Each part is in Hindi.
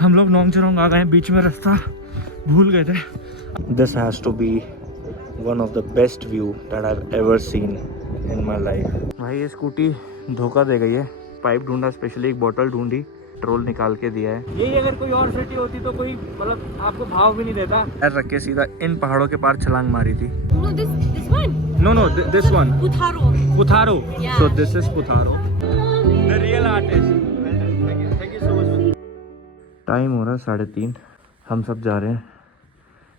हम लोग नोंगजरोंग आ गए हैं, बीच में रास्ता भूल गए थे। This has to be one of the best view that I have ever seen in my life. भाई ये स्कूटी धोखा दे गई है। पाइप ढूंढा, स्पेशली एक बोतल ढूंढी, पेट्रोल निकाल के दिया है। यही अगर कोई और सिटी होती तो कोई मतलब आपको भाव भी नहीं देता। पैर रख के सीधा इन पहाड़ों के पार छलांग मारी थी। No, this one. Putharo. Yeah. So this is Putharo. The real artist. Thank you so much. Time हो रहा है 3:30। हम सब जा रहे हैं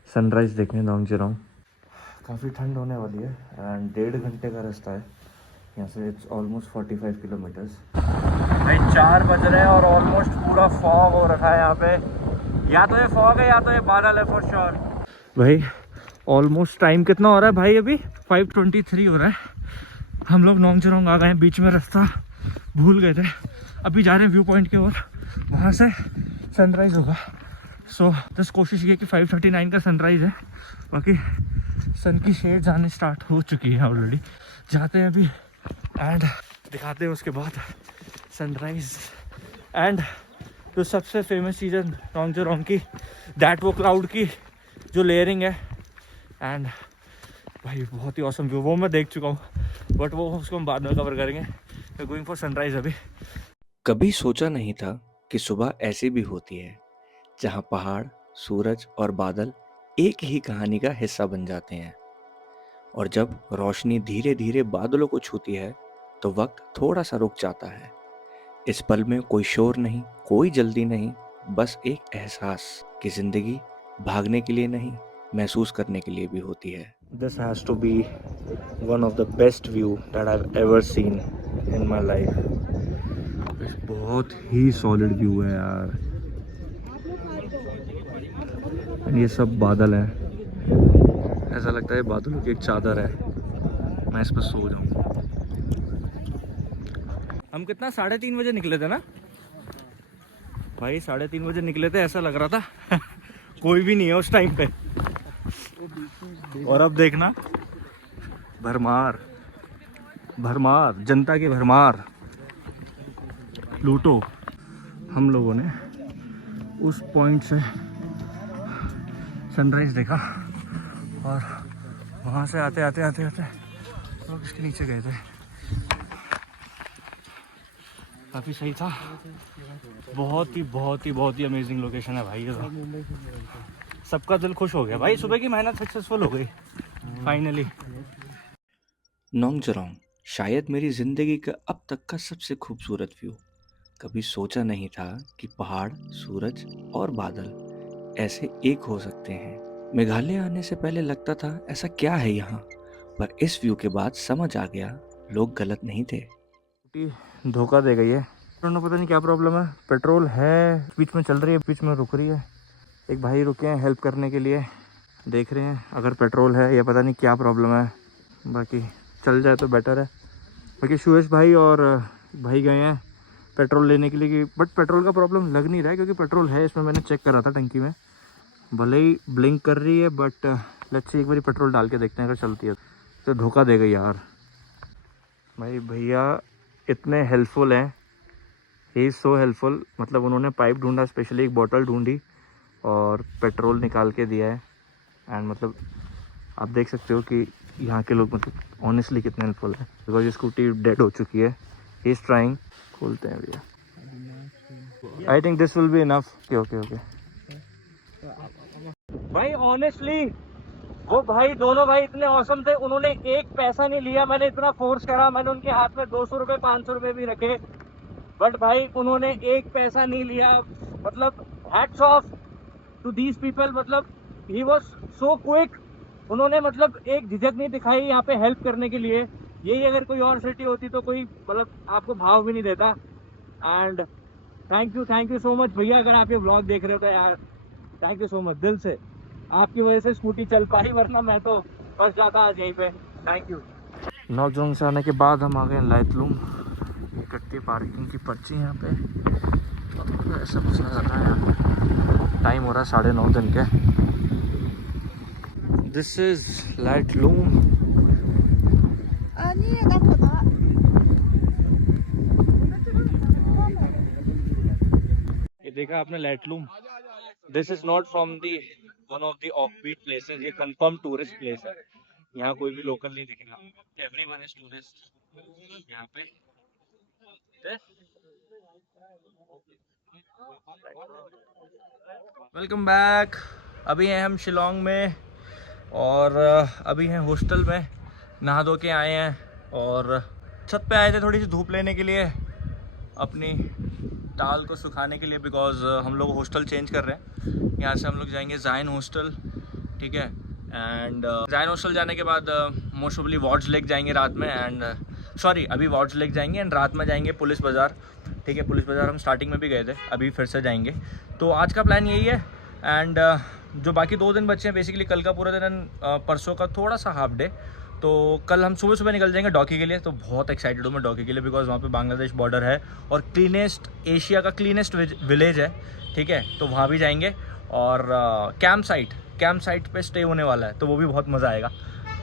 सनराइज देखने नोंगजरोंग। काफ़ी ठंड होने वाली है एंड 1.5 घंटे का रास्ता है यहाँ से। It's almost 45 kilometres. भाई 4 बज रहे हैं और ऑलमोस्ट पूरा फॉग हो रखा है यहाँ पे। या तो ये फॉग है या तो ये बादल है फॉर श्योर। भाई ऑलमोस्ट टाइम कितना हो रहा है भाई? अभी 5:23 हो रहा है। हम लोग नोंगजरोंग आ गए हैं, बीच में रास्ता भूल गए थे। अभी जा रहे हैं व्यू पॉइंट की ओर, वहाँ से सनराइज़ होगा। सो बस कोशिश ये कि 5:39 का सनराइज़ है, बाकी सन की शेड जाने स्टार्ट हो चुकी है ऑलरेडी। जाते हैं अभी एंड दिखाते हैं उसके बाद सनराइज़। एंड जो सबसे फेमस चीज़ है नोंगजरोंग की, दैट वो क्लाउड की जो लेयरिंग है। एंड भाई बहुत ही ऑसम व्यू, वो मैं देख चुका हूँ बट वो उसको हम बाद में कवर करेंगे। गोइंग फॉर सनराइज अभी। कभी सोचा नहीं था कि सुबह ऐसी भी होती है जहां पहाड़, सूरज और बादल एक ही कहानी का हिस्सा बन जाते हैं। और जब रोशनी धीरे धीरे बादलों को छूती है तो वक्त थोड़ा सा रुक जाता है। इस पल में कोई शोर नहीं, कोई जल्दी नहीं, बस एक एहसास कि जिंदगी भागने के लिए नहीं, महसूस करने के लिए भी होती है। This has to be one of the best view that I have ever seen in my life. बहुत ही सॉलिड व्यू है यार। ये सब बादल है, ऐसा लगता है बादलों की एक चादर है, मैं इस पर सो जाऊँ। हम कितना 3:30 बजे निकले थे ना भाई? 3:30 बजे निकले थे, ऐसा लग रहा था कोई भी नहीं है उस टाइम पे। और अब देखना भरमार भरमार, जनता की भरमार, लूटो। हम लोगों ने उस पॉइंट से सनराइज देखा और वहाँ से आते आते आते आते लोग इसके नीचे गए थे। काफ़ी सही था। बहुत ही अमेजिंग लोकेशन है भाई। ये तो सबका दिल खुश हो गया भाई। सुबह की मेहनत सक्सेसफुल हो गई फाइनली। नोंगजरोंग शायद मेरी जिंदगी का अब तक का सबसे खूबसूरत व्यू। कभी सोचा नहीं था कि पहाड़, सूरज और बादल ऐसे एक हो सकते हैं। मेघालय आने से पहले लगता था ऐसा क्या है यहाँ, पर इस व्यू के बाद समझ आ गया लोग गलत नहीं थे। धोखा दे गई है, पता नहीं क्या प्रॉब्लम है। पेट्रोल है, बीच में चल रही है, बीच में रुक रही है। एक भाई रुके हैं हेल्प करने के लिए, देख रहे हैं अगर पेट्रोल है या पता नहीं क्या प्रॉब्लम है। बाकी चल जाए तो बेटर है। बाकी सुरेश भाई और भाई गए हैं पेट्रोल लेने के लिए, बट पेट्रोल का प्रॉब्लम लग नहीं रहा है क्योंकि पेट्रोल है इसमें। मैंने चेक करा था टंकी में, भले ही ब्लिंक कर रही है बट लेट्स सी, एक बार पेट्रोल डाल के देखते हैं अगर चलती है तो। धोखा दे गई यार भाई। भैया इतने हेल्पफुल हैं, ही इज़ सो हेल्पफुल। मतलब उन्होंने पाइप ढूंढा, स्पेशली एक बोतल ढूंढी और पेट्रोल निकाल के दिया है। एंड मतलब आप देख सकते हो कि यहाँ के लोग मतलब ऑनेस्टली कितने हेल्पफुल है। बिकॉज ये स्कूटी डेड हो चुकी है। He is trying. खोलते हैं भैया। I think this will be enough. Okay भाई ऑनेस्टली वो भाई, दोनों भाई इतने औसम थे। उन्होंने एक पैसा नहीं लिया, मैंने इतना फोर्स करा, मैंने उनके हाथ में 200 रुपये 500 रुपये भी रखे, बट भाई उन्होंने एक पैसा नहीं लिया। मतलब hats off to these people. मतलब ही वाज सो क्विक। उन्होंने मतलब एक झिझक नहीं दिखाई यहाँ पे हेल्प करने के लिए। यही अगर कोई और सिटी होती तो कोई मतलब आपको भाव भी नहीं देता। And thank you so much भैया। अगर आप ये व्लॉग देख रहे हो तो यार थैंक यू सो मच दिल से। आपकी वजह से स्कूटी चल पाई, वरना मैं तो फंस जाता आज यहीं पे। Thank you. नोंगजरोंग से आने के बाद हम आ गए लाइतलूम। कटती पार्किंग की पर्ची यहाँ पे, तो ऐसा कुछ नजर आया। टाइम हो रहा है 9:30 दिन के। This is Laitlum. ये देख देखा आपने Laitlum? This is not from the one of the offbeat places, ये कंफर्म टूरिस्ट प्लेस है। यहाँ कोई भी लोकल नहीं दिखेगा, एवरीवन इज टूरिस्ट यहाँ पे। Welcome back. अभी हैं हम शिलोंग में और अभी हैं हॉस्टल में, नहा धो के आए हैं और छत पे आए थे थोड़ी सी धूप लेने के लिए, अपनी टाल को सुखाने के लिए, बिकॉज हम लोग हॉस्टल चेंज कर रहे हैं। यहाँ से हम लोग जाएंगे जाइन हॉस्टल, ठीक है। एंड जाइन हॉस्टल जाने के बाद मोस्ट प्रोबेबली वॉर्ड्स लेक जाएंगे रात में, एंड सॉरी अभी वॉर्ड्स लेक जाएंगे एंड रात में जाएंगे पुलिस बाज़ार, ठीक है। पुलिस बाज़ार हम स्टार्टिंग में भी गए थे, अभी फिर से जाएंगे। तो आज का प्लान यही है। एंड जो बाकी 2 दिन बच्चे हैं, बेसिकली कल का पूरा दिन, परसों का थोड़ा सा हाफ डे, तो कल हम सुबह सुबह निकल जाएंगे डॉकी के लिए। तो बहुत एक्साइटेड हूँ मैं डॉकी के लिए, बिकॉज वहाँ पे बांग्लादेश बॉर्डर है और क्लीनेस्ट, एशिया का क्लीनेस्ट विलेज है, ठीक है। तो वहाँ भी जाएंगे और कैंप साइट पे स्टे होने वाला है, तो वो भी बहुत मज़ा आएगा,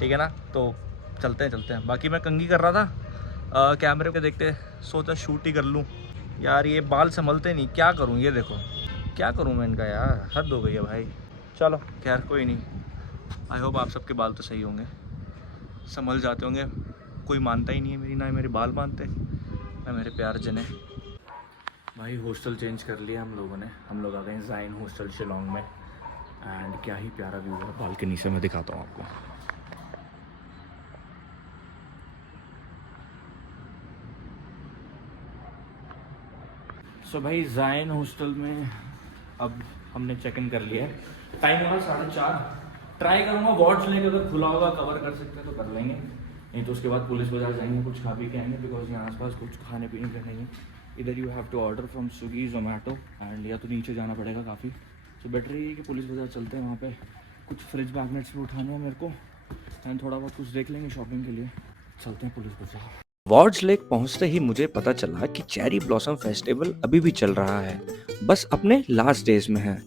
ठीक है ना। तो चलते हैं। बाकी मैं कंघी कर रहा था कैमरे पे देखते, सोचा शूट ही कर लूँ। यार ये बाल संभलते नहीं, क्या करूँ, ये देखो क्या करूँ मैं इनका, यार हद हो गई है भाई। चलो खैर कोई नहीं, आई होप आप सबके बाल तो सही होंगे, संभल जाते होंगे। कोई मानता ही नहीं है मेरी, ना मेरे बाल मानते, ना मेरे प्यार जने। भाई हॉस्टल चेंज कर लिया हम लोगों ने, हम लोग आ गए जाइन हॉस्टल शिलोंग में। एंड क्या ही प्यारा व्यू है, बालकनी से मैं दिखाता हूँ आपको। सो भाई जाइन हॉस्टल में अब हमने चेक इन कर लिया है। टाइम होगा 4:30। ट्राई करूँगा वॉर्ड्स लेके, अगर खुला होगा कवर कर सकते हैं तो कर लेंगे, नहीं तो उसके बाद पुलिस बाजार जाएंगे, कुछ खा पी के आएंगे, बिकॉज यहाँ आसपास कुछ खाने पीने का नहीं है। इधर you have to order from Swiggy Zomato, and या तो नीचे जाना पड़ेगा काफ़ी। तो बेटर ये है कि पुलिस बाजार चलते हैं, वहाँ पे कुछ फ्रिज मैग्नेट्स भी उठाने हैं मेरे को, एंड थोड़ा बहुत कुछ देख लेंगे शॉपिंग के लिए। चलते हैं पुलिस बाजार। वॉर्ड्स लेक पहुंचते ही मुझे पता चला कि चेरी ब्लॉसम फेस्टिवल अभी भी चल रहा है, बस अपने लास्ट डेज में है।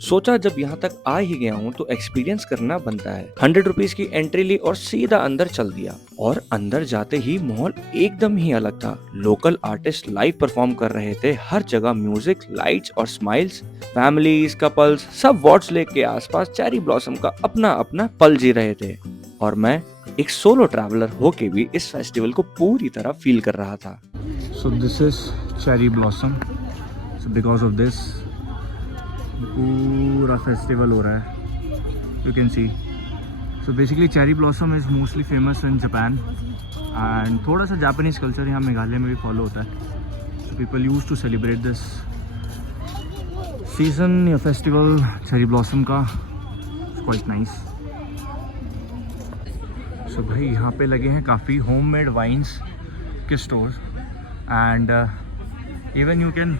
सोचा जब यहाँ तक आ ही गया हूँ तो एक्सपीरियंस करना बनता है। 100 रुपीज की एंट्री ली और सीधा अंदर चल दिया, और अंदर जाते ही माहौल एकदम ही अलग था। लोकल आर्टिस्ट लाइव परफॉर्म कर रहे थे, हर जगह म्यूजिक, लाइट्स और स्माइल्स। फैमिलीज, कपल्स सब वॉर्ड्स लेक के आसपास चेरी ब्लॉसम का अपना अपना पल जी रहे थे, और मैं एक सोलो ट्रैवलर होके भी इस फेस्टिवल को पूरी तरह फील कर रहा था। So this is cherry blossom, so because of this पूरा फेस्टिवल हो रहा है, you can see. So basically cherry blossom is mostly famous in Japan, and थोड़ा सा जापानीज कल्चर यहाँ मेघालय में भी फॉलो होता है। So people use to celebrate this season या फेस्टिवल चेरी ब्लॉसम का, क्वाइट नाइस। सो भाई यहाँ पे लगे हैं काफ़ी होममेड वाइन्स के stores, and even you can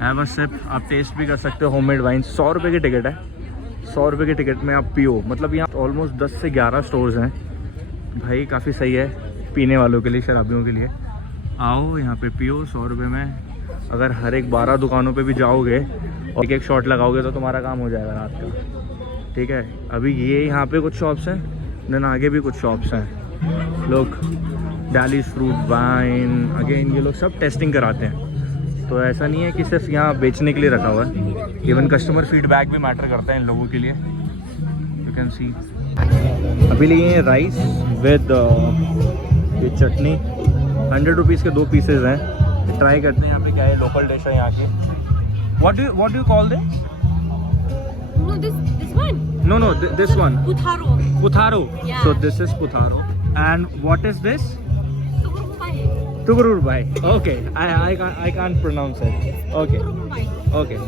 have a sip, आप टेस्ट भी कर सकते हो होममेड वाइन्स। 100 रुपये की टिकट है, 100 रुपये की टिकट में आप पियो। मतलब यहाँ ऑलमोस्ट 10 से 11 स्टोर्स हैं भाई, काफ़ी सही है पीने वालों के लिए, शराबियों के लिए। आओ यहाँ पे पियो 100 रुपये में। अगर हर एक 12 दुकानों पे भी जाओगे और एक एक शॉट लगाओगे तो तुम्हारा काम हो जाएगा रात का, ठीक है। अभी ये यहाँ पे कुछ शॉप्स हैं, देन आगे भी कुछ शॉप्स हैं। लोग डालीज फ्रूट वाइन, अगेन ये लोग सब टेस्टिंग कराते हैं, तो ऐसा नहीं है कि सिर्फ यहाँ बेचने के लिए रखा हुआ है। इवन कस्टमर फीडबैक भी मैटर करता है इन लोगों के लिए, यू कैन सी। अभी लिए राइस विद ये चटनी, 100 रुपीज़ के 2 पीसेज हैं। ट्राई करते हैं यहाँ पे क्या है, लोकल डिश है यहाँ की। What do you call this? No, this one. No, this one. Putharo. Putharo. Yeah. So this is putharo. And what is this? Tugurumbai. Tugururbai. Okay, I can't pronounce it. Okay, Tugurumbai. okay.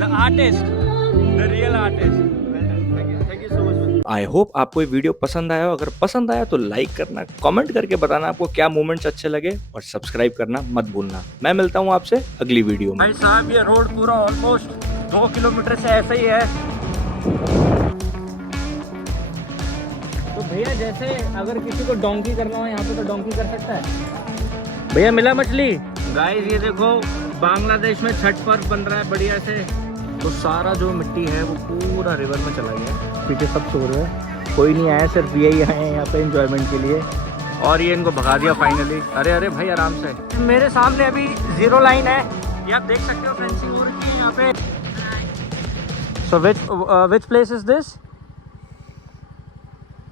The artist, the real artist. Thank you so much. I hope आपको ये वीडियो पसंद आया हो। अगर पसंद आया तो लाइक करना, कमेंट करके बताना आपको क्या मोमेंट्स अच्छे लगे, और सब्सक्राइब करना मत भूलना। मैं मिलता हूँ आपसे अगली वीडियो में। भाई साहब ये रोड पूरा ऑलमोस्ट 2 किलोमीटर से ऐसा ही है, तो भैया जैसे अगर किसी को डोंकी करना हो यहाँ पे तो डोंकी कर सकता है। भैया मिला मछली? गाइस ये देखो बांग्लादेश में छठ पर्व बन रहा है बढ़िया से। तो सारा जो मिट्टी है वो पूरा रिवर में चला गया। पीछे सब सो रहे हैं, कोई नहीं आया, सिर्फ यही आए हैं यहाँ पे एंजॉयमेंट के लिए। और ये इनको भगा दिया फाइनली। अरे अरे भाई आराम से। मेरे सामने अभी 0 लाइन है, ये आप देख सकते हो, फेंसिंग हो रखी है यहाँ पे। सो which place is this?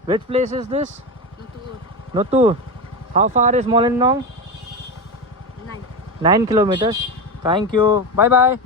Which place is this? Nottur. How far is Molenbeek? 9 kilometers. Thank you. Bye bye.